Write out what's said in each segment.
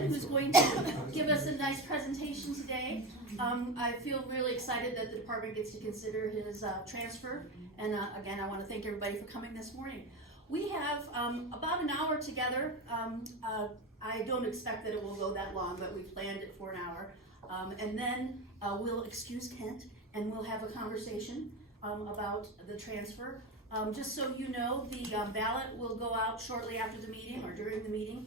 Drummond, who's going to give us a nice presentation today. I feel really excited that the department gets to consider his transfer. And again, I want to thank everybody for coming this morning. We have about an hour together. I don't expect that it will go that long, but we planned it for an hour. And then we'll excuse Kent and we'll have a conversation about the transfer. Just so you know, the ballot will go out shortly after the meeting or during the meeting.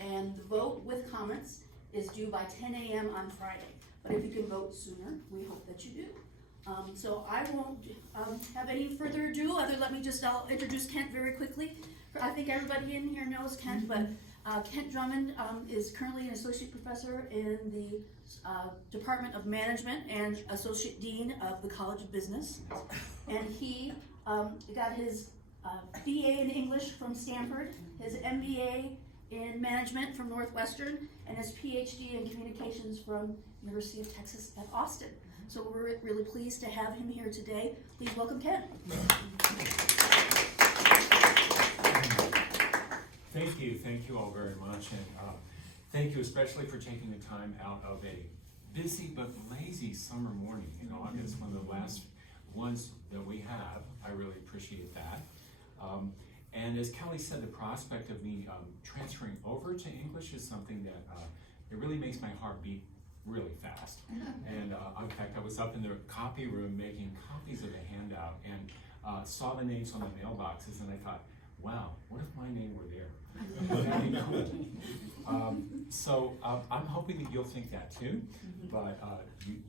And the vote with comments is due by 10 a.m. on Friday. But if you can vote sooner, we hope that you do. So I won't have any further ado. I'll introduce Kent very quickly. I think everybody in here knows Kent, but Kent Drummond is currently an associate professor in the Department of Management and associate dean of the College of Business. And he got his BA in English from Stanford, his MBA in management from Northwestern, and his PhD in communications from University of Texas at Austin. So we're really pleased to have him here today. Please welcome Kent. Thank you all very much, and thank you especially for taking the time out of a busy but lazy summer morning in August, one of the last ones that we have. I really appreciate that. And as Kelly said, the prospect of me transferring over to English is something that it really makes my heart beat really fast. And in fact, I was up in the copy room making copies of the handout and saw the names on the mailboxes, and I thought, wow, what if my name were there? That'd be cool. So I'm hoping that you'll think that too, but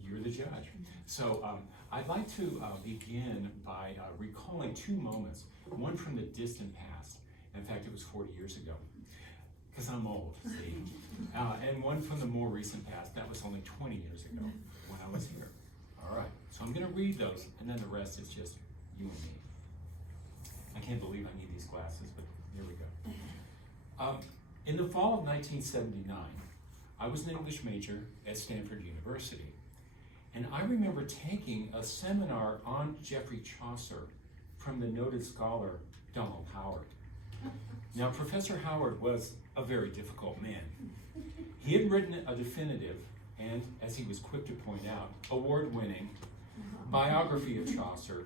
you're the judge. So I'd like to begin by recalling two moments, one from the distant past. In fact, it was 40 years ago, because I'm old, see? And one from the more recent past, that was only 20 years ago when I was here. All right, so I'm gonna read those, and then the rest is just you and me. I can't believe I need these glasses, but here we go. In the fall of 1979, I was an English major at Stanford University. And I remember taking a seminar on Geoffrey Chaucer from the noted scholar Donald Howard. Now, Professor Howard was a very difficult man. He had written a definitive and, as he was quick to point out, award-winning biography of Chaucer,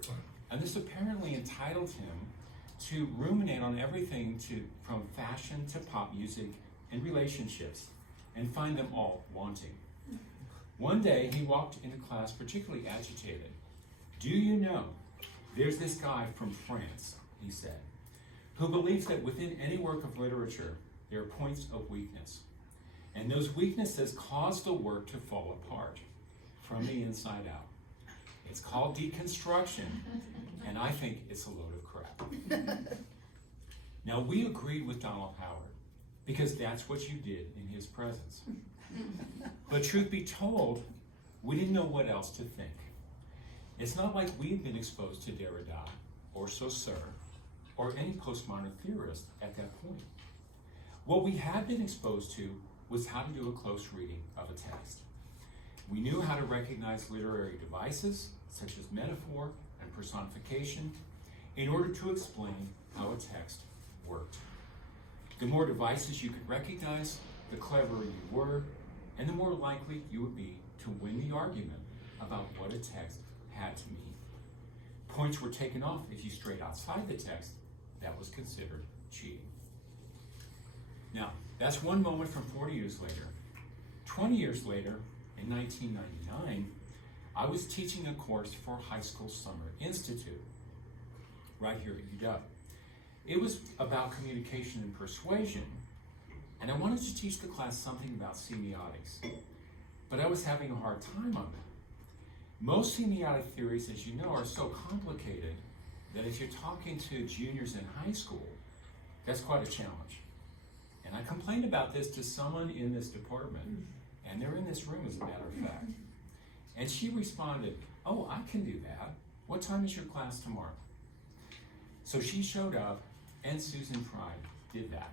and this apparently entitled him to ruminate on everything from fashion to pop music and relationships, and find them all wanting. One day, he walked into class particularly agitated. "Do you know, there's this guy from France," he said, "who believes that within any work of literature, there are points of weakness. And those weaknesses cause the work to fall apart from the inside out. It's called deconstruction, and I think it's a load of crap." Now, we agreed with Donald Howard, because that's what you did in his presence. But truth be told, we didn't know what else to think. It's not like we had been exposed to Derrida or Saussure or any postmodern theorist at that point. What we had been exposed to was how to do a close reading of a text. We knew how to recognize literary devices, such as metaphor and personification, in order to explain how a text worked. The more devices you could recognize, the cleverer you were, and the more likely you would be to win the argument about what a text had to mean. Points were taken off if you strayed outside the text. That was considered cheating. Now, that's one moment from 40 years later. 20 years later, in 1999, I was teaching a course for High School Summer Institute, right here at UW. It was about communication and persuasion, and I wanted to teach the class something about semiotics, but I was having a hard time on that. Most semiotic theories, as you know, are so complicated that if you're talking to juniors in high school, that's quite a challenge. And I complained about this to someone in this department, and they're in this room, as a matter of fact. And she responded, "Oh, I can do that. What time is your class tomorrow?" So she showed up, and Susan Pride did that.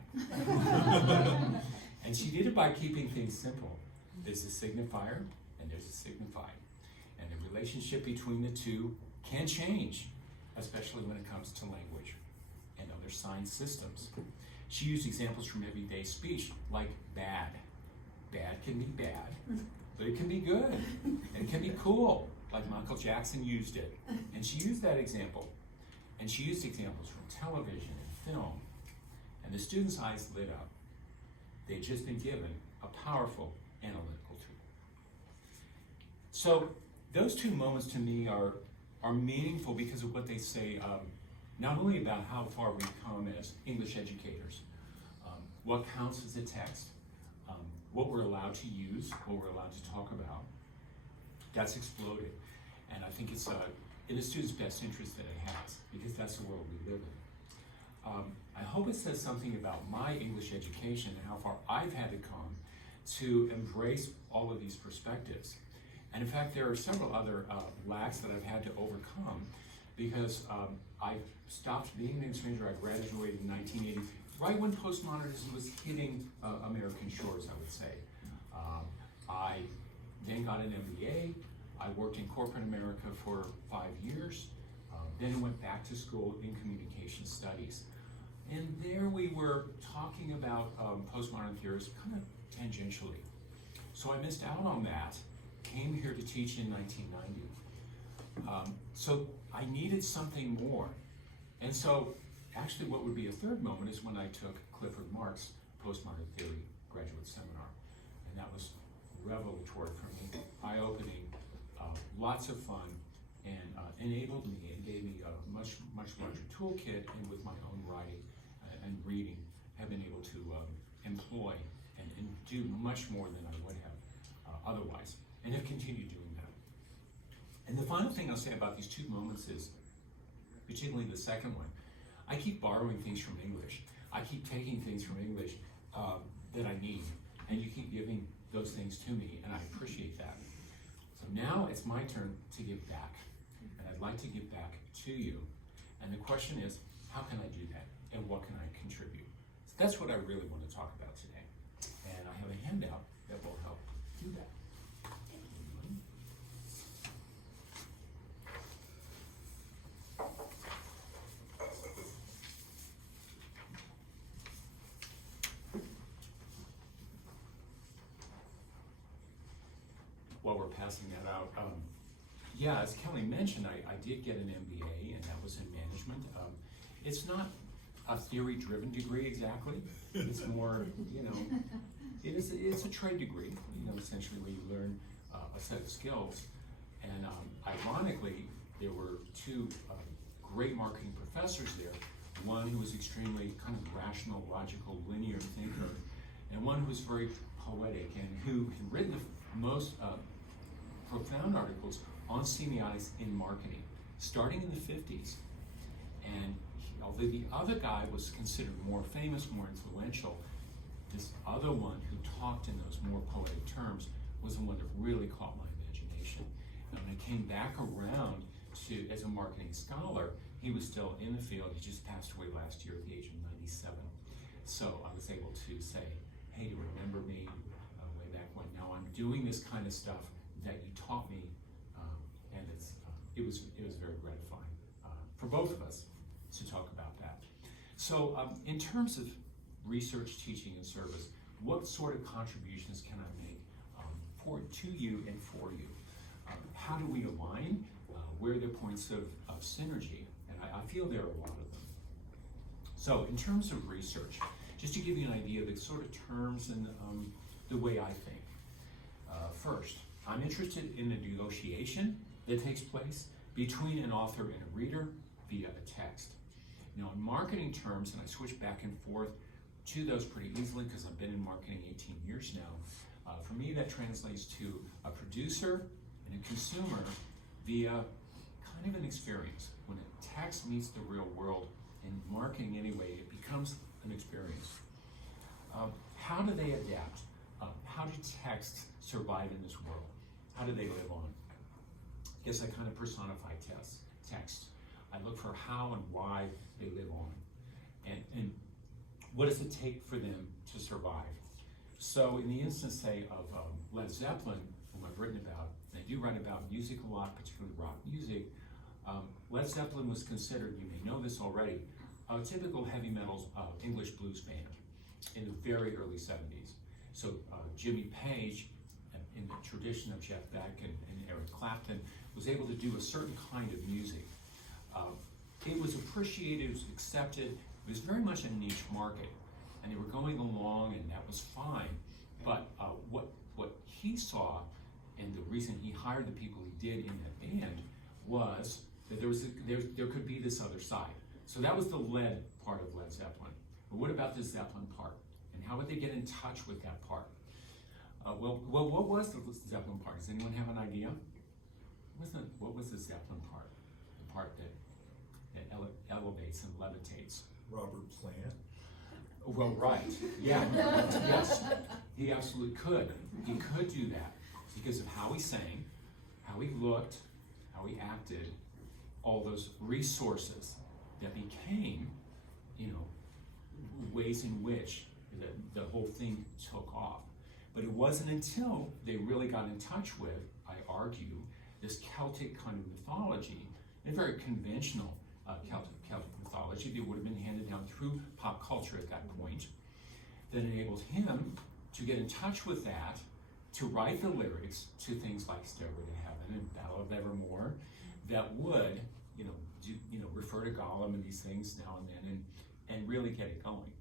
And she did it by keeping things simple. There's a signifier, and there's a signified. And the relationship between the two can change, especially when it comes to language and other sign systems. She used examples from everyday speech, like bad can be bad, but it can be good, and it can be cool, like Michael Jackson used it. And she used that example. And she used examples from television and film, and the students' eyes lit up. They'd just been given a powerful analytical tool. So those two moments to me are meaningful because of what they say, not only about how far we've come as English educators, what counts as a text, what we're allowed to use, what we're allowed to talk about. That's exploded. And I think it's in the student's best interest that it has, because that's the world we live in. I hope it says something about my English education and how far I've had to come to embrace all of these perspectives. And in fact, there are several other lacks that I've had to overcome because I stopped being an English major. I graduated in 1980, right when postmodernism was hitting American shores, I would say. I then got an MBA. I worked in corporate America for 5 years, then went back to school in communication studies. And there we were talking about postmodern theories kind of tangentially. So I missed out on that, came here to teach in 1990. So I needed something more. And so actually what would be a third moment is when I took Clifford Mark's Postmodern Theory graduate seminar. And that was revelatory for me, eye-opening, lots of fun, and enabled me and gave me a much larger toolkit, and with my own writing and reading, have been able to employ and do much more than I would have otherwise, and have continued doing that. And the final thing I'll say about these two moments is, particularly the second one, I keep borrowing things from English. I keep taking things from English that I need, and you keep giving those things to me, and I appreciate that. So now it's my turn to give back, and I'd like to give back to you. And the question is, how can I do that, and what can I contribute? So that's what I really want to talk about today, and I have a handout that will help do that. While we're passing that out, yeah, as Kelly mentioned, I did get an MBA, and that was in management. It's not a theory-driven degree exactly. It's more, it's a trade degree, essentially where you learn a set of skills. And ironically, there were two great marketing professors there. One who was extremely kind of rational, logical, linear thinker, and one who was very poetic and who had written the most profound articles on semiotics in marketing, starting in the 50s. And although the other guy was considered more famous, more influential, this other one who talked in those more poetic terms was the one that really caught my imagination. And when I came back around to, as a marketing scholar, he was still in the field. He just passed away last year at the age of 97. So I was able to say, hey, do you remember me way back when? Now I'm doing this kind of stuff that you taught me, and it was very gratifying for both of us to talk about that. So in terms of research, teaching, and service, what sort of contributions can I make to you and for you? How do we align? Where are the points of synergy? And I feel there are a lot of them. So in terms of research, just to give you an idea of the sort of terms and the way I think. First, I'm interested in the negotiation that takes place between an author and a reader via a text. Now, in marketing terms, and I switch back and forth to those pretty easily because I've been in marketing 18 years now, for me that translates to a producer and a consumer via kind of an experience. When a text meets the real world, in marketing anyway, it becomes an experience. How do they adapt? How do texts survive in this world? How do they live on? I guess I kind of personify text. I look for how and why they live on. And what does it take for them to survive? So in the instance, say, of Led Zeppelin, whom I've written about, and I do write about music a lot, particularly rock music, Led Zeppelin was considered, you may know this already, a typical heavy metal English blues band in the very early 70s. So Jimmy Page, in the tradition of Jeff Beck and Eric Clapton, was able to do a certain kind of music. It was appreciated, it was accepted, it was very much a niche market, and they were going along, and that was fine. But what he saw, and the reason he hired the people he did in that band, was that there could be this other side. So that was the lead part of Led Zeppelin. But what about the Zeppelin part? And how would they get in touch with that part? Well, what was the Zeppelin part? Does anyone have an idea? What was the Zeppelin part? The part that elevates and levitates? Robert Plant. Well, right. Yeah. Yes. He absolutely could. He could do that because of how he sang, how he looked, how he acted, all those resources that became, ways in which the whole thing took off. But it wasn't until they really got in touch with, I argue, this Celtic kind of mythology, a very conventional Celtic mythology that would have been handed down through pop culture at that point, that enabled him to get in touch with that, to write the lyrics to things like Stairway to Heaven and Battle of Evermore, that would, refer to Gollum and these things now and then, and really get it going.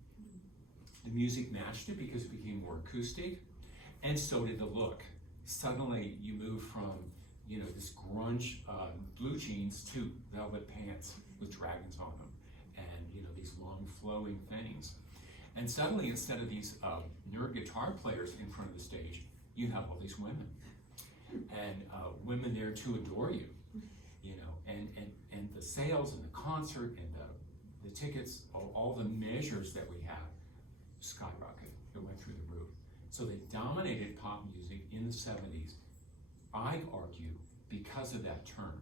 The music matched it because it became more acoustic, and so did the look. Suddenly you move from, this grunge blue jeans to velvet pants with dragons on them, and these long flowing things. And suddenly, instead of these nerd guitar players in front of the stage, you have all these women, and women there to adore you, and the sales and the concert and the tickets, all the measures that we have skyrocketed. It went through the roof. So they dominated pop music in the 70s, I argue, because of that term.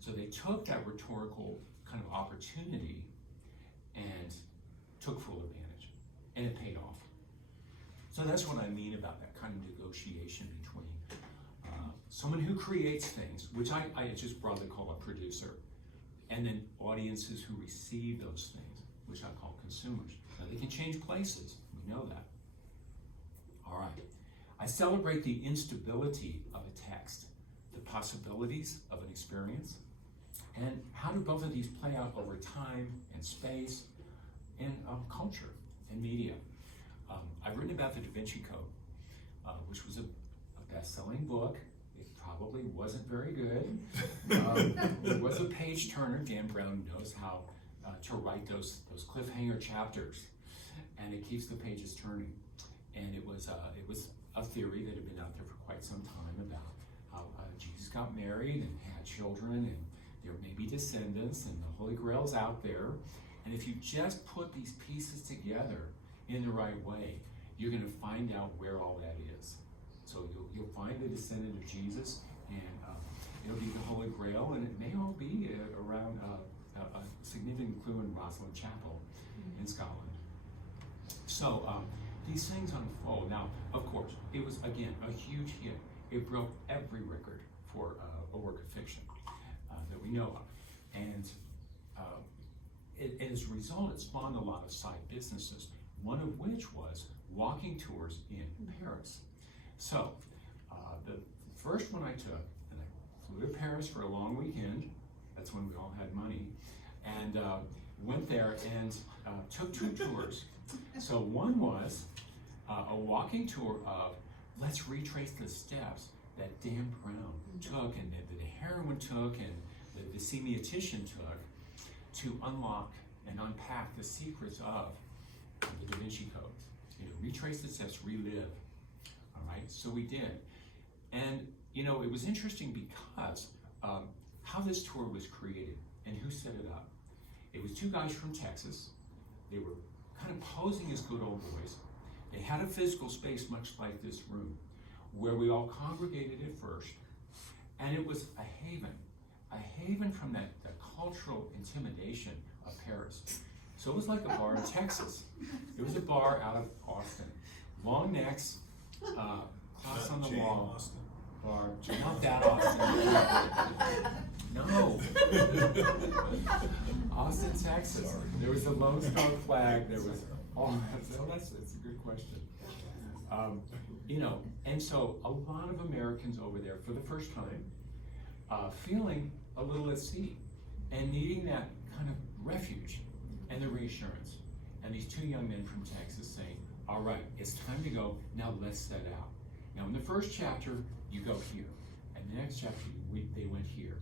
So they took that rhetorical kind of opportunity and took full advantage, and it paid off. So that's what I mean about that kind of negotiation between someone who creates things, which I just broadly call a producer, and then audiences who receive those things, which I call consumers. Now they can change places, we know that. All right, I celebrate the instability of a text, the possibilities of an experience, and how do both of these play out over time and space and culture and media. I've written about the Da Vinci Code, which was a best-selling book. It probably wasn't very good. It was a page turner. Dan Brown knows how to write those cliffhanger chapters, and it keeps the pages turning. And it was a theory that had been out there for quite some time about how Jesus got married and had children, and there may be descendants, and the Holy Grail's out there. And if you just put these pieces together in the right way, you're going to find out where all that is. So you'll find the descendant of Jesus, and it'll be the Holy Grail, and it may all be around a significant clue in Rosslyn Chapel in Scotland. So these things unfold. Now, of course, it was, again, a huge hit. It broke every record for a work of fiction that we know of. And as a result, it spawned a lot of side businesses, one of which was walking tours in Paris. So the first one I took, and I flew to Paris for a long weekend. That's when we all had money, and went there and took 2 tours. So one was a walking tour of, let's retrace the steps that Dan Brown took, and that the heroine took, and the semiotician took, to unlock and unpack the secrets of the Da Vinci Code. Retrace the steps, relive. All right, so we did. And, it was interesting because how this tour was created and who set it up. It was 2 guys from Texas. They were kind of posing as good old boys. They had a physical space much like this room, where we all congregated at first, and it was a haven from that cultural intimidation of Paris. So it was like a bar in Texas. It was a bar out of Austin. Long necks, clocks on the wall. Austin. Bar, not that Austin. No. Austin, Texas. There was a Lone Star flag. There was, that's a good question. You know, and so a lot of Americans over there for the first time, feeling a little at sea and needing that kind of refuge and the reassurance. And these two young men from Texas saying, all right, it's time to go, now let's set out. Now in the first chapter, you go here. And the next chapter, they went here.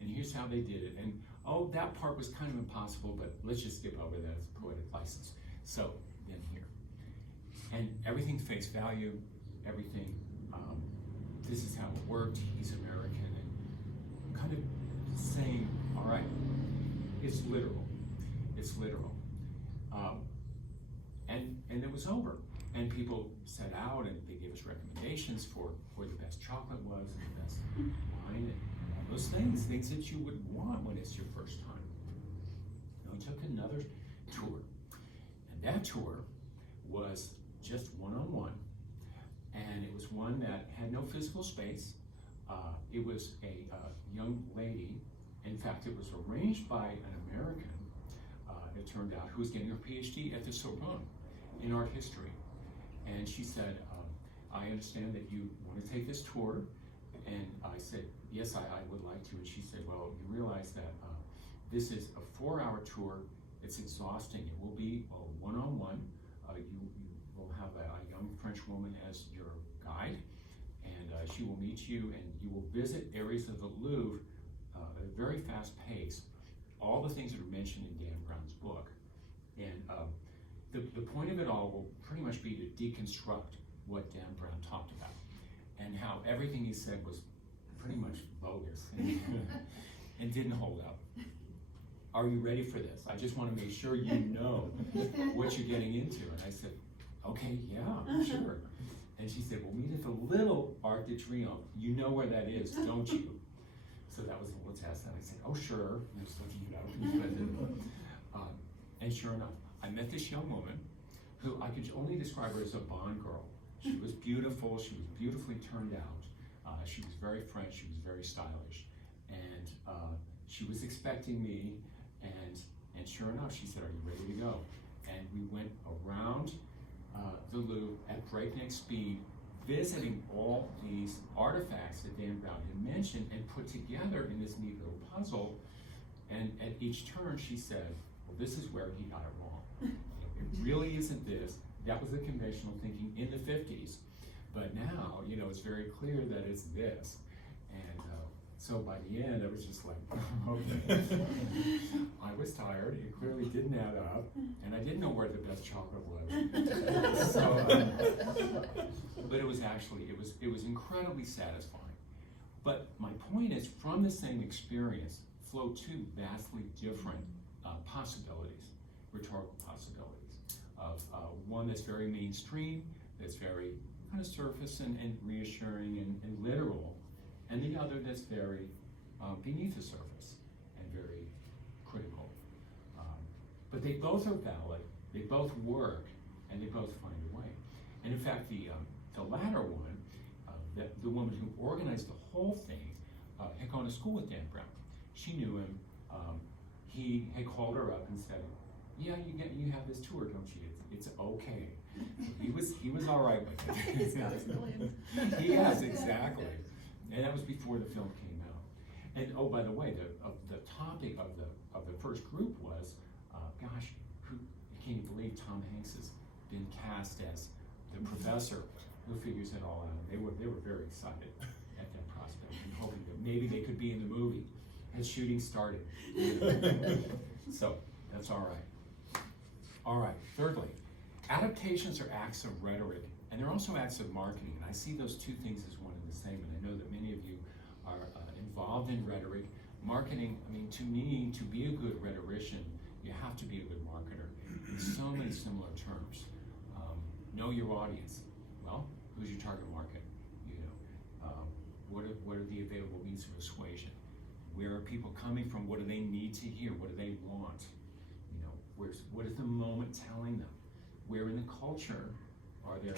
And here's how they did it. And oh, that part was kind of impossible, but let's just skip over that as a poetic license. So then here. And everything face value, everything, this is how it worked, he's American, and kind of saying, all right, it's literal, it's literal. And it was over. And people set out and they gave us recommendations for where the best chocolate was and the best wine and all those things that you would want when it's your first time. And we took another tour. And that tour was just one-on-one. And it was one that had no physical space. It was a young lady. In fact, it was arranged by an American, it turned out, who was getting her PhD at the Sorbonne in art history. And she said, I understand that you want to take this tour. And I said, yes, I would like to. And she said, well, you realize that this is a 4-hour tour. It's exhausting. It will be a one-on-one. You will have a young French woman as your guide. And she will meet you and you will visit areas of the Louvre at a very fast pace. All the things that are mentioned in Dan Brown's book. And the point of it all will pretty much be to deconstruct what Dan Brown talked about and how everything he said was pretty much bogus and didn't hold up. Are you ready for this? I just want to make sure you know what you're getting into. And I said, okay, yeah, sure. And she said, we'll meet at the little Arc de Triomphe. You know where that is, don't you? So that was a little test. And I said, oh, sure. And I was looking it up. And sure enough, I met this young woman who I could only describe her as a Bond girl. She was beautiful, she was beautifully turned out. She was very French, she was very stylish. And she was expecting me, and sure enough, she said, are you ready to go? And we went around the Louvre at breakneck speed, visiting all these artifacts that Dan Brown had mentioned and put together in this neat little puzzle. And at each turn, she said, well, this is where he got it wrong. It really isn't this. That was the conventional thinking in the 50s. But now, you know, it's very clear that it's this. And so by the end, I was just like, okay. I was tired. It clearly didn't add up. And I didn't know where the best chocolate was. But it was actually, it was incredibly satisfying. But my point is, from the same experience flow two vastly different possibilities, rhetorical possibilities, of one that's very mainstream, that's very kind of surface and reassuring and literal, and the other that's very beneath the surface and very critical. But they both are valid, they both work, and they both find a way. And in fact, the latter one, the woman who organized the whole thing, had gone to school with Dan Brown. She knew him. He had called her up and said, yeah, you have this tour, don't you? It's okay. He was all right with it. He's got his millions. Yes, exactly. And that was before the film came out. And oh, by the way, the topic of the first group was, gosh, can you believe Tom Hanks has been cast as the professor who figures it all out? They were very excited at that prospect and hoping that maybe they could be in the movie as shooting started. So that's all right. All right, thirdly, adaptations are acts of rhetoric, and they're also acts of marketing. And I see those two things as one and the same, and I know that many of you are involved in rhetoric. Marketing, I mean, to me, to be a good rhetorician, you have to be a good marketer in so many similar terms. Know your audience. Well, who's your target market? You know, what are the available means of persuasion? Where are people coming from? What do they need to hear? What do they want? You know, what is the moment telling them? Where in the culture are there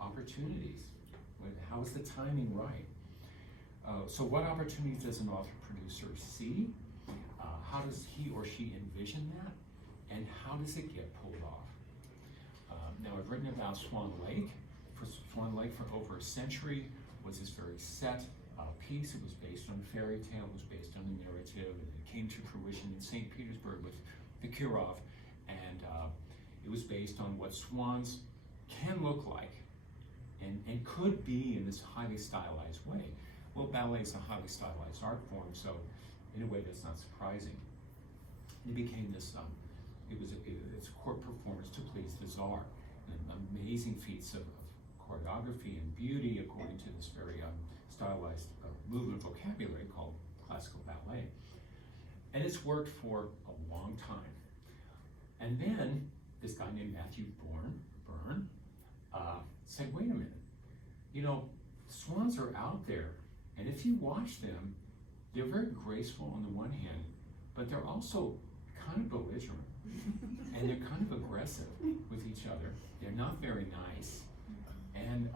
opportunities? How is the timing right? So what opportunities does an author-producer see? How does he or she envision that? And how does it get pulled off? Now, I've written about Swan Lake, for Swan Lake for over a century was this very set piece. It was based on a fairy tale, it was based on a narrative, and it came to fruition in St. Petersburg with the Kirov, and it was based on what swans can look like and could be in this highly stylized way. Well, ballet is a highly stylized art form, so in a way that's not surprising. It became this, it's a court performance to please the Tsar, and amazing feats of choreography and beauty according to this very stylized movement vocabulary called classical ballet. And it's worked for a long time. And then this guy named Matthew Byrne said, wait a minute, you know, swans are out there, and if you watch them, they're very graceful on the one hand, but they're also kind of belligerent, and they're kind of aggressive with each other. They're not very nice, and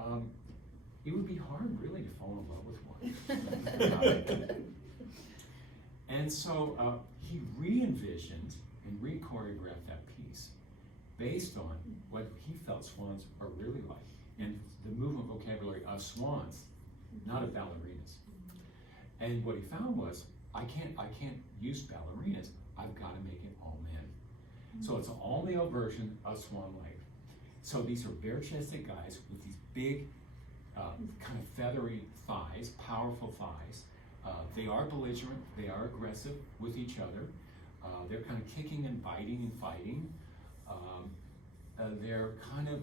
it would be hard really to fall in love with one. And so he re-envisioned and re-choreographed that piece based on what he felt swans are really like, and the movement vocabulary of swans, not of ballerinas. And what he found was, I can't use ballerinas. I've got to make it all men. So it's an all male version of Swan Lake. So these are bare-chested guys with these big, kind of feathery thighs, powerful thighs. They are belligerent. They are aggressive with each other. They're kind of kicking and biting and fighting. They're kind of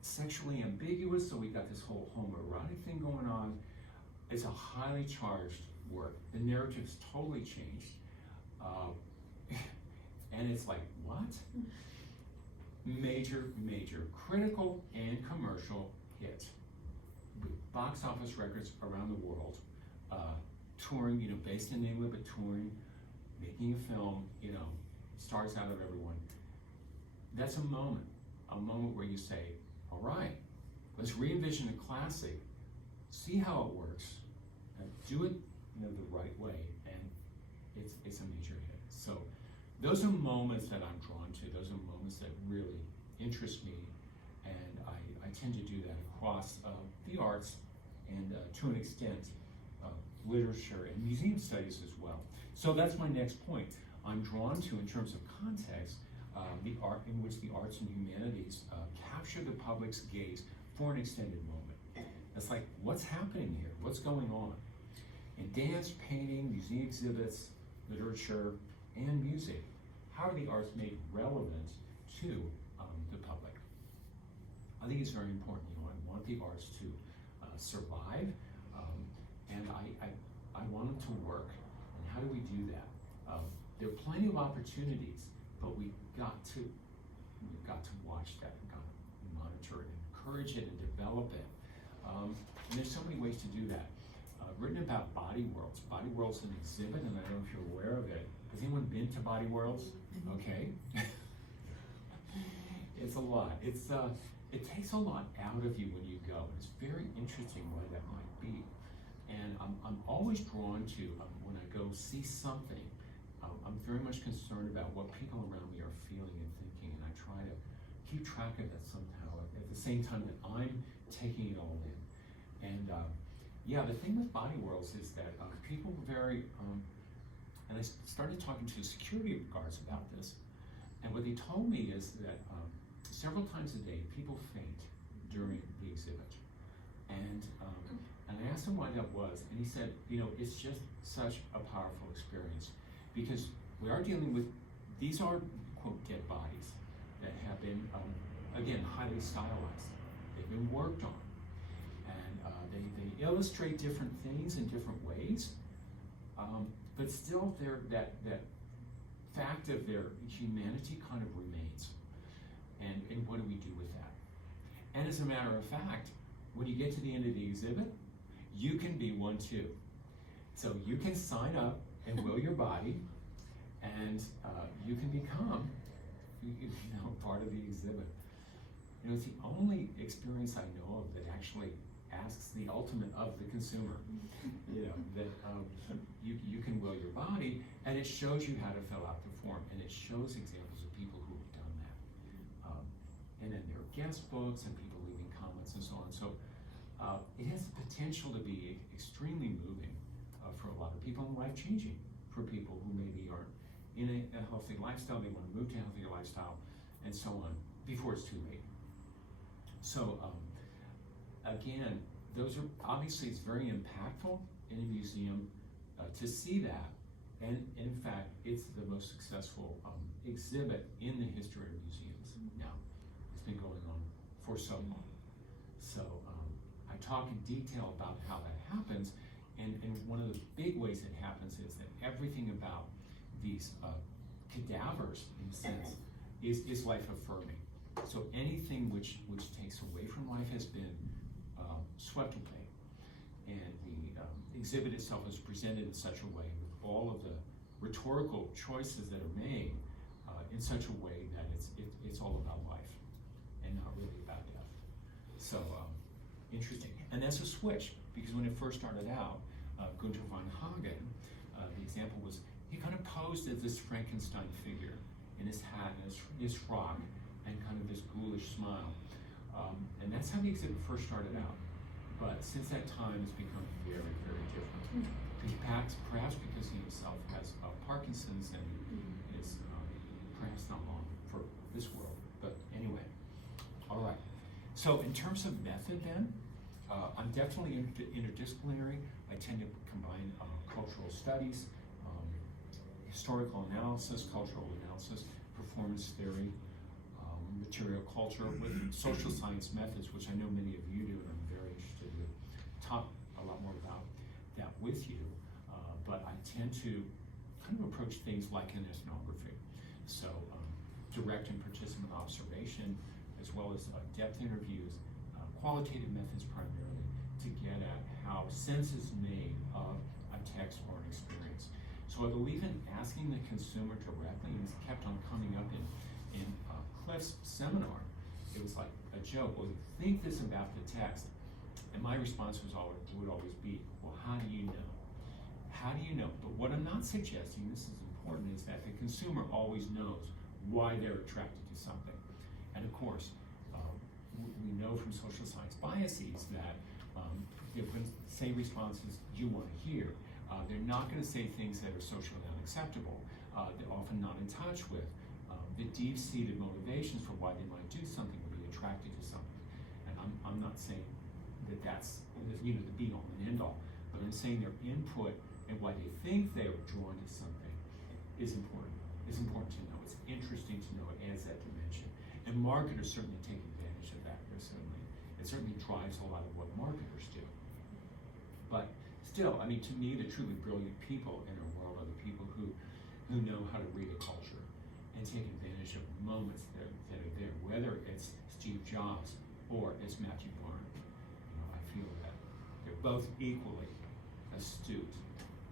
sexually ambiguous, so we got this whole homoerotic thing going on. It's a highly charged work. The narrative's totally changed. And it's like, what? Major critical and commercial hit. With box office records around the world. Touring, you know, based in England, but touring, making a film, you know, stars out of everyone. That's a moment where you say, all right, let's re-envision a classic, see how it works, and do it, you know, the right way, and it's a major hit. So those are moments that I'm drawn to. Those are moments that really interest me, and I tend to do that across the arts and to an extent literature and museum studies as well. So that's my next point. I'm drawn to, in terms of context, the art in which the arts and humanities capture the public's gaze for an extended moment. It's like, what's happening here? What's going on? In dance, painting, museum exhibits, literature, and music, how are the arts made relevant to the public? I think it's very important. You know, I want the arts to survive, and I want them to work. And how do we do that? There are plenty of opportunities, but we've got to watch that, we've got to monitor it, encourage it, and develop it. And there's so many ways to do that. Written about Body Worlds. Body Worlds is an exhibit, and I don't know if you're aware of it. Has anyone been to Body Worlds? Okay. It's a lot. It takes a lot out of you when you go. It's very interesting why that might be. And I'm always drawn to, when I go see something, I'm very much concerned about what people around me are feeling and thinking, and I try to keep track of that somehow at the same time that I'm taking it all in. And yeah, the thing with Body Worlds is that people were very, and I started talking to security guards about this, and what they told me is that several times a day people faint during the exhibit. And I asked him why that was, and he said, you know, it's just such a powerful experience, because we are dealing with, these are, quote, dead bodies that have been, again, highly stylized. They've been worked on. And they illustrate different things in different ways, but still that fact of their humanity kind of remains. And what do we do with that? And as a matter of fact, when you get to the end of the exhibit, you can be one too. So you can sign up and will your body, and you can become, you know, part of the exhibit. You know, it's the only experience I know of that actually asks the ultimate of the consumer. You know, that you can will your body, and it shows you how to fill out the form, and it shows examples of people who have done that. and then there are guest books and people leaving comments and so on. So it has the potential to be extremely moving for a lot of people and life-changing for people who maybe aren't in a healthy lifestyle, they want to move to a healthier lifestyle, and so on, before it's too late. So again, those are obviously, it's very impactful in a museum to see that, and in fact, it's the most successful exhibit in the history of museums now. It's been going on for so long. So I talk in detail about how that happens, and one of the big ways it happens is that everything about these cadavers, in a sense, is life-affirming. So anything which takes away from life has been swept away. And the exhibit itself is presented in such a way, with all of the rhetorical choices that are made in such a way that it's all about life and not really about death. So interesting. And that's a switch, because when it first started out, Gunther von Hagen, the example was, he kind of posed as this Frankenstein figure in his hat and his frock and kind of this ghoulish smile. And that's how the exhibit first started out. But since that time, it's become very, very different. Perhaps because he himself has Parkinson's and is perhaps not long for this world. But anyway, all right. So in terms of method then, I'm definitely interdisciplinary. I tend to combine cultural studies, historical analysis, cultural analysis, performance theory, material culture with social science methods, which I know many of you do, and I'm very interested to talk a lot more about that with you. But I tend to kind of approach things like an ethnography. So direct and participant observation, as well as depth interviews, qualitative methods primarily, to get at how sense is made of a text or an experience. So I believe in asking the consumer directly, and it's kept on coming up in Cliff's seminar. It was like a joke. Well, you think this about the text, and my response would always be, well, how do you know? How do you know? But what I'm not suggesting, this is important, is that the consumer always knows why they're attracted to something. And of course, we know from social science biases that if when say responses you want to hear, they're not going to say things that are socially unacceptable. They're often not in touch with the deep-seated motivations for why they might do something or be attracted to something. And I'm not saying that that's the be-all and end-all, but I'm saying their input and why they think they are drawn to something is important. It's important to know. It's interesting to know. It adds that dimension. And marketers certainly take advantage of that. It certainly drives a lot of what marketers do. But still, I mean, to me, the truly brilliant people in our world are the people who know how to read a culture and take advantage of moments that are there, whether it's Steve Jobs or it's Matthew Barn. I feel that they're both equally astute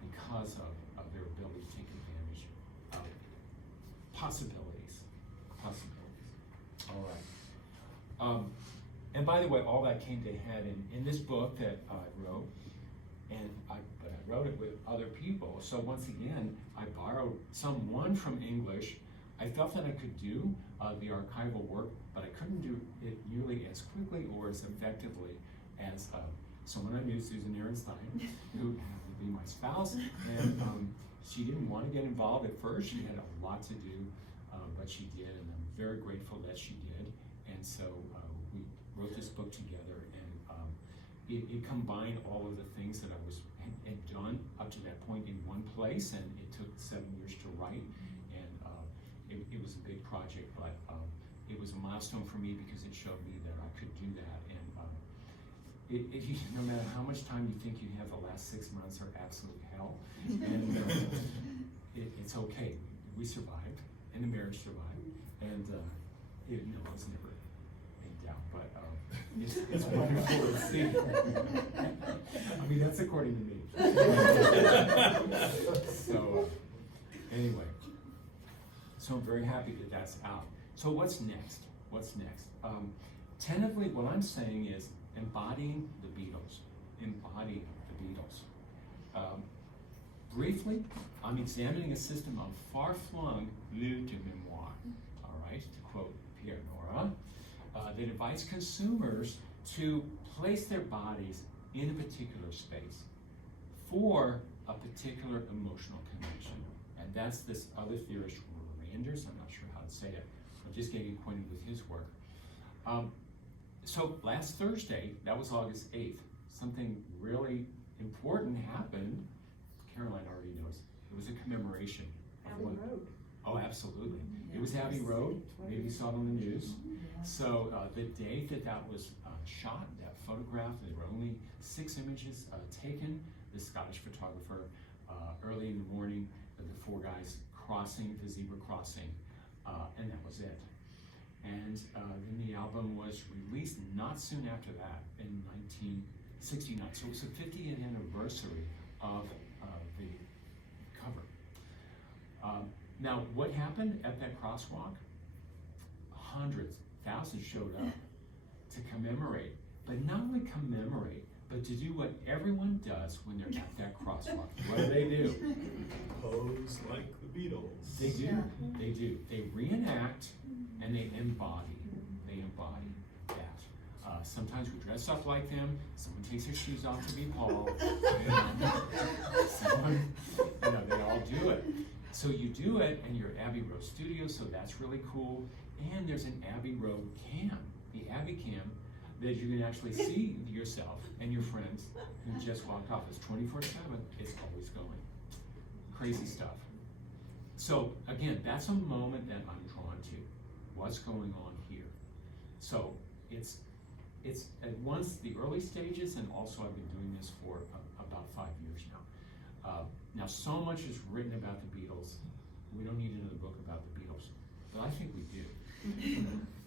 because of their ability to take advantage of possibilities. All right. And by the way, all that came to head in this book that I wrote, but I wrote it with other people. So once again, I borrowed someone from English. I felt that I could do the archival work, but I couldn't do it nearly as quickly or as effectively as someone I knew, Susan Ehrenstein, who happened to be my spouse. And she didn't want to get involved at first. She had a lot to do, but she did, and I'm very grateful that she did. And so we wrote this book together, and it combined all of the things that I had done up to that point in one place, and it took 7 years to write. It was a big project, but it was a milestone for me because it showed me that I could do that. And no matter how much time you think you have, the last 6 months are absolute hell. And it's okay. We survived, and the marriage survived, and it was never in doubt. But it's wonderful to see. I mean, that's according to me. So anyway. So I'm very happy that that's out. So what's next? Tentatively, what I'm saying is embodying the Beatles. Briefly, I'm examining a system of far-flung lieu de mémoire. All right, to quote Pierre Nora, that invites consumers to place their bodies in a particular space for a particular emotional connection. And that's this other theorist, Randers, I'm not sure how to say it, I'm just getting acquainted with his work. So last Thursday, that was August 8th, something really important happened. Caroline already knows. It was a commemoration. Abbey Road. Oh, absolutely. It was Abbey Road. Maybe you saw it on the news. So the day that was shot, that photograph, there were only 6 images taken. The Scottish photographer, early in the morning, the 4 guys crossing the zebra crossing, and that was it. And then the album was released not soon after that, in 1969. So it was the 50th anniversary of the cover. Now, what happened at that crosswalk? Hundreds, thousands showed up to commemorate, but not only commemorate, but to do what everyone does when they're at that crosswalk. What do? Pose like the Beatles. They do. Yeah. They do. They reenact and they embody. They embody that. Sometimes we dress up like them. Someone takes their shoes off to be Paul. Someone, they all do it. So you do it, and you're at Abbey Road Studio, so that's really cool. And there's an Abbey Road cam, the Abbey cam, that you can actually see yourself and your friends who just walked off. It's 24/7. It's always going. Crazy stuff. So again, that's a moment that I'm drawn to. What's going on here? So it's at once the early stages, and also I've been doing this for about 5 years now. Now, so much is written about the Beatles. We don't need another book about the Beatles, but I think we do.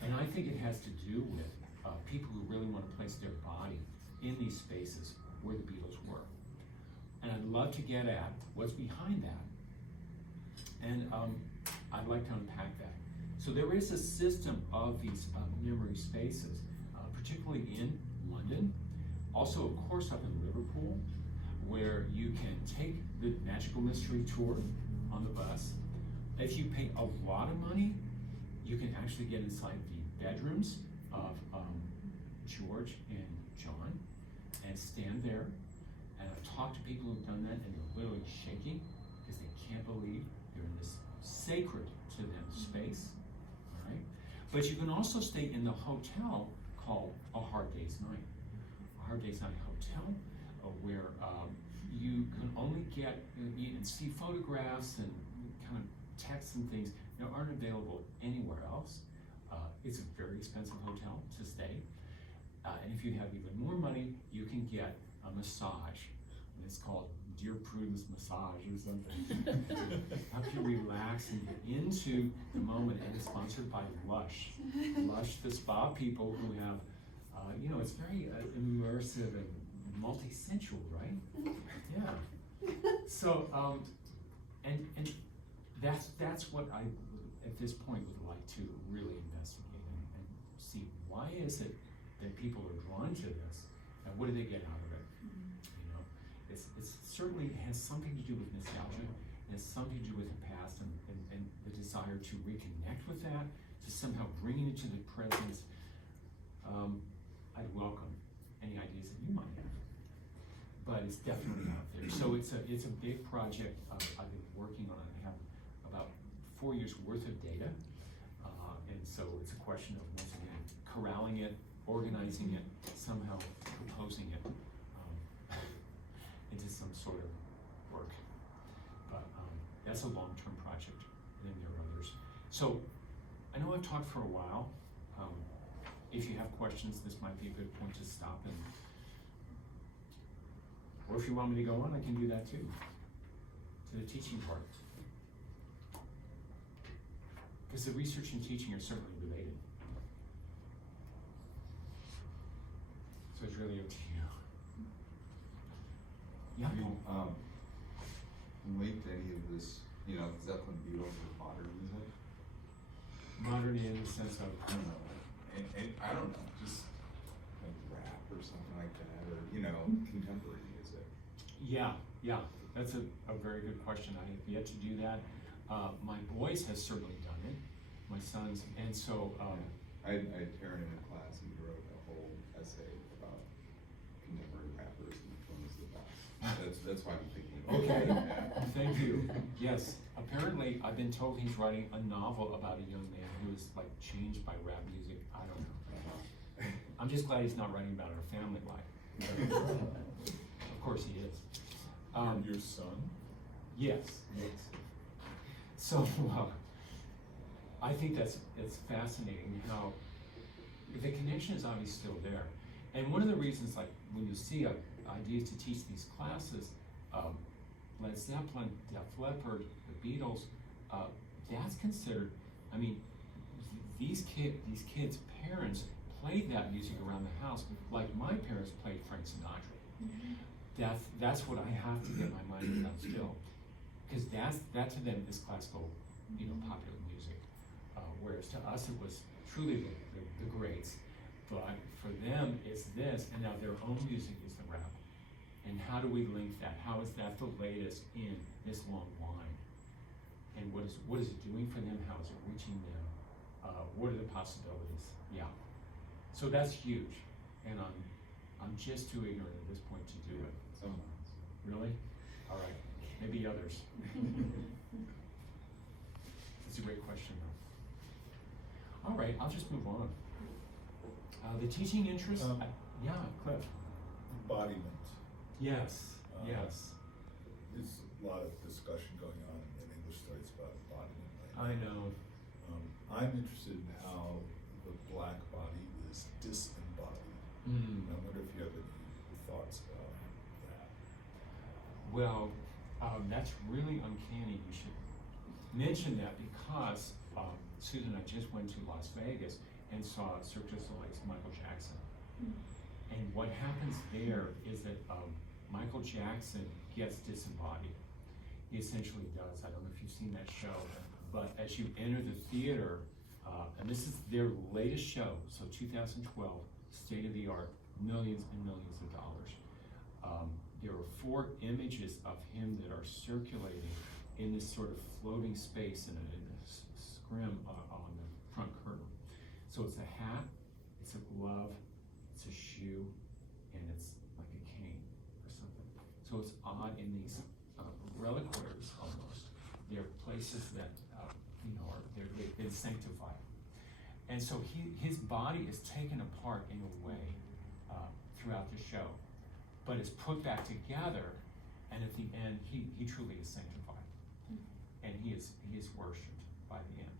And I think it has to do with people who really want to place their body in these spaces where the Beatles were. And I'd love to get at what's behind that. And I'd like to unpack that. So there is a system of these memory spaces, particularly in London, also of course up in Liverpool, where you can take the Magical Mystery Tour on the bus. If you pay a lot of money, you can actually get inside the bedrooms of George and John and stand there. And I've talked to people who've done that, and they're literally shaking because they can't believe they're in this sacred to them space. All right? But you can also stay in the hotel called A Hard Day's Night. A Hard Day's Night Hotel, where you can only get and see photographs and kind of texts and things that aren't available anywhere else. It's a very expensive hotel to stay. And if you have even more money, you can get a massage. And it's called Dear Prudence Massage or something. Help you relax and get into the moment. And it's sponsored by Lush. Lush, the spa people who have, it's very immersive and multi-sensual, right? Yeah. So, and that's what I, at this point, would like to really investigate and see why is it that people are drawn to this, and what do they get out of it? It's certainly has something to do with nostalgia. It has something to do with the past and the desire to reconnect with that, to somehow bring it into the present. I'd welcome any ideas that you might have, but it's definitely out there. So it's a big project I've been working on. I have about 4 years worth of data, and so it's a question of, once again, corralling it, organizing it, somehow proposing it into some sort of work. But that's a long-term project, and then there are others. So I know I've talked for a while. If you have questions, this might be a good point to stop, and or if you want me to go on, I can do that too, to the teaching part. Because the research and teaching are certainly related. So it's really up to you. Yeah. Link to any of this, Zeppelin Beatles with modern music? Modern in the sense of, I don't know, I don't know, just like rap or something like that, or contemporary music. yeah, that's a very good question. I have yet to do that. My boys have certainly done it, my sons, and so I had Taryn in a class and he wrote a whole essay about contemporary rappers and which one was the best. That's why I'm thinking. Okay, Yeah. thank you. Yes, apparently I've been told he's writing a novel about a young man who is like changed by rap music. I don't know. I'm just glad he's not writing about our family life. Of course he is. Your son? Yes, yes. So, I think it's fascinating how the connection is obviously still there. And one of the reasons, like, when you see ideas to teach these classes, Led Zeppelin, Def Leppard, the Beatles, that's considered, I mean, these kids' parents played that music around the house, like my parents played Frank Sinatra. That's what I have to get my mind around still, because that to them is classical, popular music. Whereas to us it was truly the greats, but for them it's this, and now their own music is the rap. And how do we link that? How is that the latest in this long line? And what is it doing for them? How is it reaching them? What are the possibilities? Yeah. So that's huge, and I'm just too ignorant at this point to do it. Sometimes. Really? All right. Maybe others. It's a great question, though. All right, I'll just move on. The teaching interest. Yeah, Cliff. Embodiment. Yes. Yes. There's a lot of discussion going on in English studies about embodiment right now. I know. I'm interested in how the black body is disembodied. Mm. I wonder if you have any thoughts about that. Well, that's really uncanny. You should mention that because Susan and I just went to Las Vegas and saw Cirque du Soleil's Michael Jackson. And what happens there is that Michael Jackson gets disembodied. He essentially does. I don't know if you've seen that show, but as you enter the theater, and this is their latest show, so 2012, state of the art, millions and millions of dollars. There are 4 images of him that are circulating in this sort of floating space in a scrim on the front curtain. So it's a hat, it's a glove, it's a shoe, and it's like a cane or something. So it's odd in these reliquaries almost. They're places that they've been sanctified. And so his body is taken apart in a way throughout the show, but it's put back together, and at the end, he truly is sanctified, and he is worshipped by the end.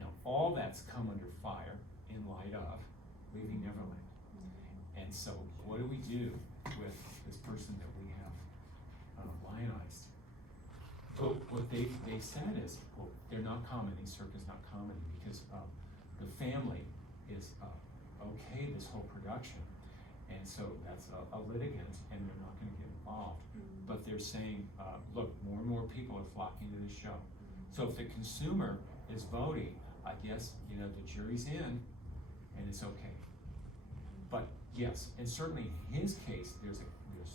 Now, all that's come under fire in light of Leaving Neverland. And so, what do we do with this person that we have lionized? But what they said is, well, they're not commenting, Cirque is not commenting, because the family is okay this whole production. And so that's a litigant, and they're not going to get involved. But they're saying, look, more and more people are flocking to this show. So if the consumer is voting, I guess, the jury's in, and it's okay. But yes, and certainly in his case, there's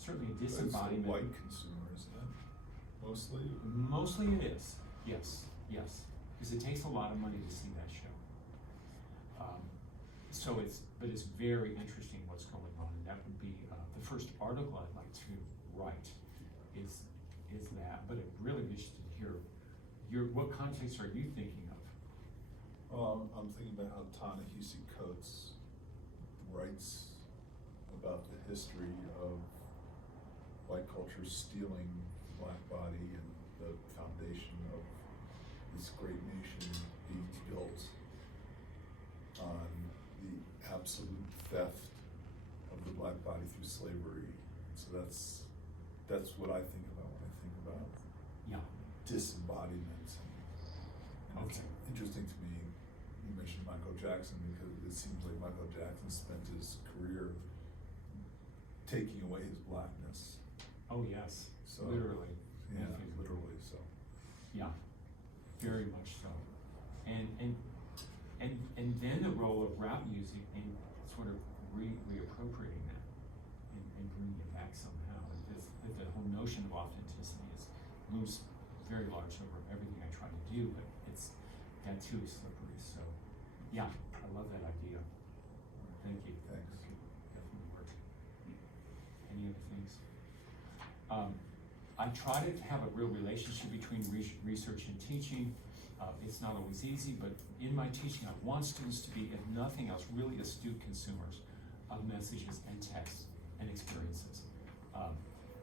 certainly a disembodiment. It's a white consumer, isn't it? Mostly? Mostly it is, yes, because it takes a lot of money to see that show. But it's very interesting what's going on, and that would be the first article I'd like to write is that. But I'm really interested to hear what context are you thinking of? I'm thinking about how Ta-Nehisi Coates writes about the history of white culture stealing the black body and the foundation of this great nation being built on the absolute theft of the black body through slavery. So that's what I think about when I think about disembodiment. And it's interesting to me, you mentioned Michael Jackson, because it seems like Michael Jackson spent his career taking away his blackness. Oh yes, So literally. Yeah, literally. So Yeah, very much so. And then the role of rap music in sort of reappropriating that and bringing it back somehow. The whole notion of authenticity looms very large over everything I try to do, but that too is slippery. So Yeah, I love that idea. Thank you. Thanks. Definitely work. Any other things? I try to have a real relationship between research and teaching. It's not always easy, but in my teaching, I want students to be, if nothing else, really astute consumers of messages and texts and experiences.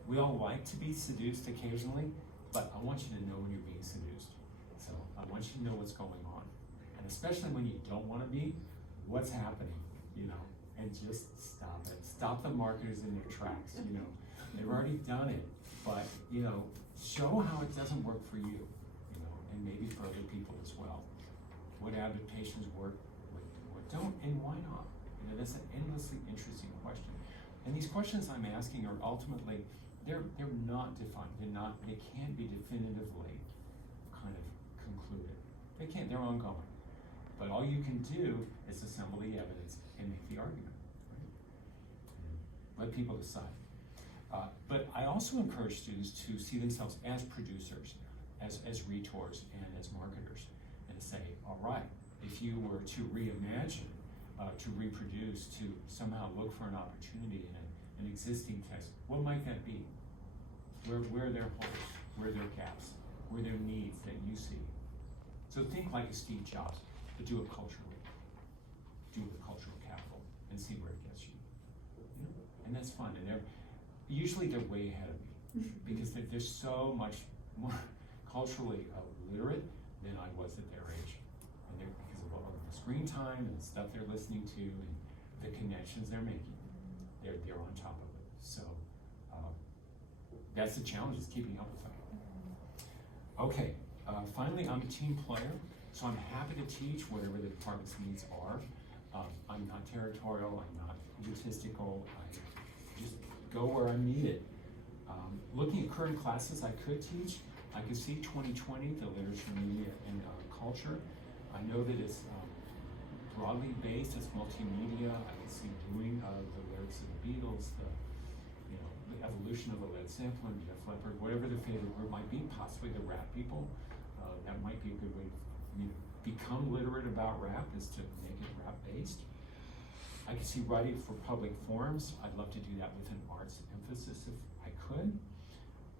We all like to be seduced occasionally, but I want you to know when you're being seduced. So I want you to know what's going on. And especially when you don't want to be, what's happening, you know, and just stop it. Stop the marketers in their tracks, you know. They've already done it, but, you know, show how it doesn't work for you, you know, and maybe for other people as well. What adaptations work, what don't, and why not? You know, that's an endlessly interesting question. And these questions I'm asking are ultimately, they're not defined, they can't be definitively kind of concluded. They can't, they're ongoing. But all you can do is assemble the evidence and make the argument, right? Let people decide. But I also encourage students to see themselves as producers, as retors, and as marketers, and to say, all right, if you were to reimagine, to reproduce, to somehow look for an opportunity in an existing text, what might that be? Where are their holes? Where are their gaps? Where are their needs that you see? So think like a Steve Jobs, but do it culturally. Do it with cultural capital and see where it gets you. You know? And that's fun. And usually they're way ahead of me because they're so much more culturally literate than I was at their age. And they're, because of all the screen time and stuff they're listening to and the connections they're making, they're on top of it. So that's the challenge, is keeping up with them. Okay, finally, I'm a team player, so I'm happy to teach whatever the department's needs are. I'm not territorial, I'm not egotistical, I just go where I'm needed. Looking at current classes I could teach, I could see 2020, the literature, media, and culture. I know that it's broadly based, it's multimedia. I can see doing the lyrics of the Beatles, the evolution of the Led Zeppelin, Def Leppard, whatever the favorite group might be, possibly the rap people. That might be a good way for me to become literate about rap, is to make it rap based. I can see writing for public forums. I'd love to do that with an arts emphasis if I could.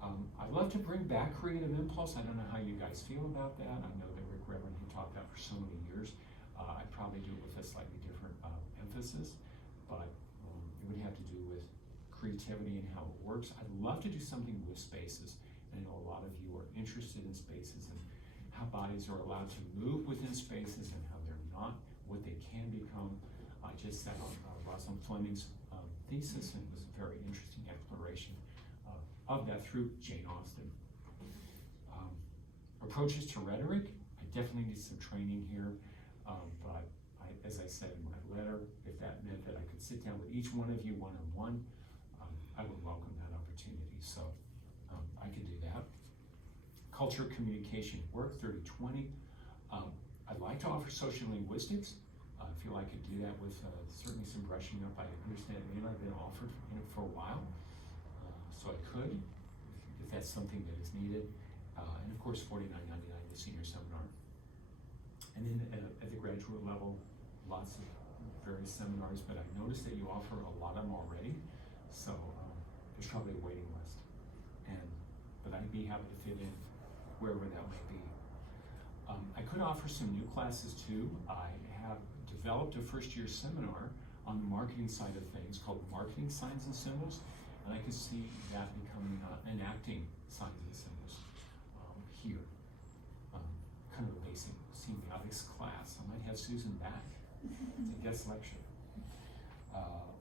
I'd love to bring back creative impulse. I don't know how you guys feel about that. I know that Rick Reverend, he taught that for so many years. I'd probably do it with a slightly different emphasis, but it would have to do with creativity and how it works. I'd love to do something with spaces. I know a lot of you are interested in spaces and how bodies are allowed to move within spaces and how they're not, what they can become. I just sat on Rosalind Fleming's thesis, and it was a very interesting exploration of that through Jane Austen. Approaches to rhetoric, I definitely need some training here, but as I said in my letter, if that meant that I could sit down with each one of you one-on-one, I would welcome that opportunity, so I could do that. Culture, communication, work, 30-20. I'd like to offer social linguistics. I feel I could do that with certainly some brushing up. I understand it may not have been offered for a while, so I could, if that's something that is needed. And of course, $49.99, the senior seminar. And then at the graduate level, lots of various seminars, but I noticed that you offer a lot of them already, so there's probably a waiting list. But I'd be happy to fit in wherever that might be. I could offer some new classes too. I have developed a first-year seminar on the marketing side of things called Marketing Signs and Symbols, and I could see that becoming enacting signs and symbols here. Kind of a basic semiotics class. I might have Susan back to guest lecture.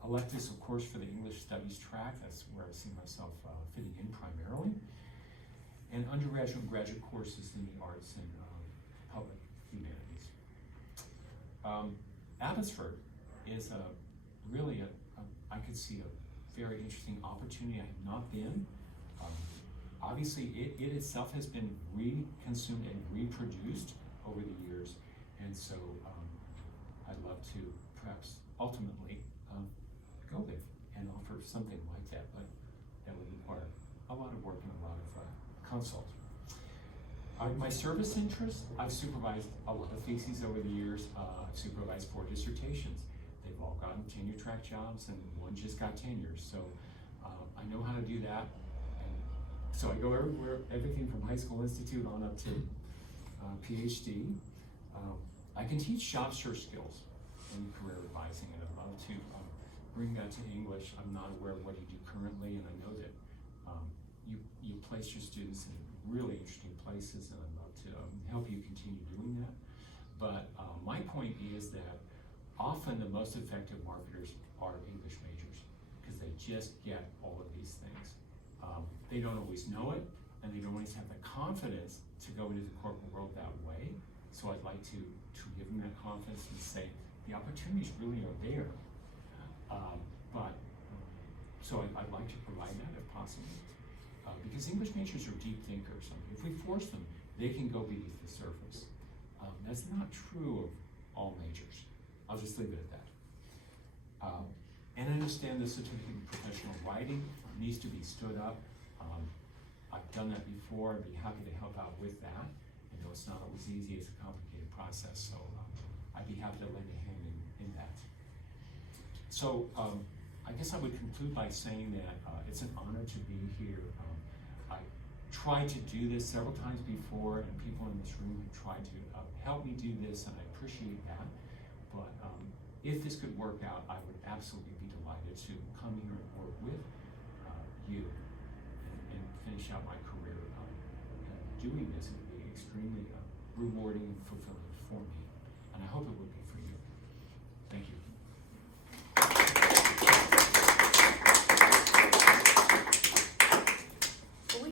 Electives, of course, for the English Studies track. That's where I see myself fitting in primarily. And undergraduate and graduate courses in the arts and public humanities. Abbotsford is really I could see a very interesting opportunity. I have not been. Obviously, it itself has been reconsumed and reproduced over the years, and so I'd love to perhaps ultimately go there and offer something like that, but that would require a lot of work and a lot of consult. My service interests, I've supervised a lot of theses over the years. I've supervised 4 dissertations. They've all gotten tenure track jobs, and one just got tenure. So I know how to do that. And so I go everywhere, everything from high school institute on up to PhD. I can teach job search skills in career advising, and I'd love to bring that to English. I'm not aware of what you do currently, and I know that you place your students in really interesting places, and I'd love to help you continue doing that. But my point is that often the most effective marketers are English majors, because they just get all of these things. They don't always know it, and they don't always have the confidence to go into the corporate world that way. So I'd like to give them that confidence and say the opportunities really are there. So I'd like to provide that if possible. Because English majors are deep thinkers. If we force them, they can go beneath the surface. That's not true of all majors. I'll just leave it at that. And I understand the certificate in professional writing needs to be stood up. I've done that before. I'd be happy to help out with that. I know it's not always easy, it's a complicated process, so I'd be happy to lend a hand in that. So I guess I would conclude by saying that it's an honor to be here. I tried to do this several times before, and people in this room have tried to help me do this, and I appreciate that. But if this could work out, I would absolutely be delighted to come here and work with you and finish out my career. Doing this would be extremely rewarding and fulfilling for me, and I hope it would be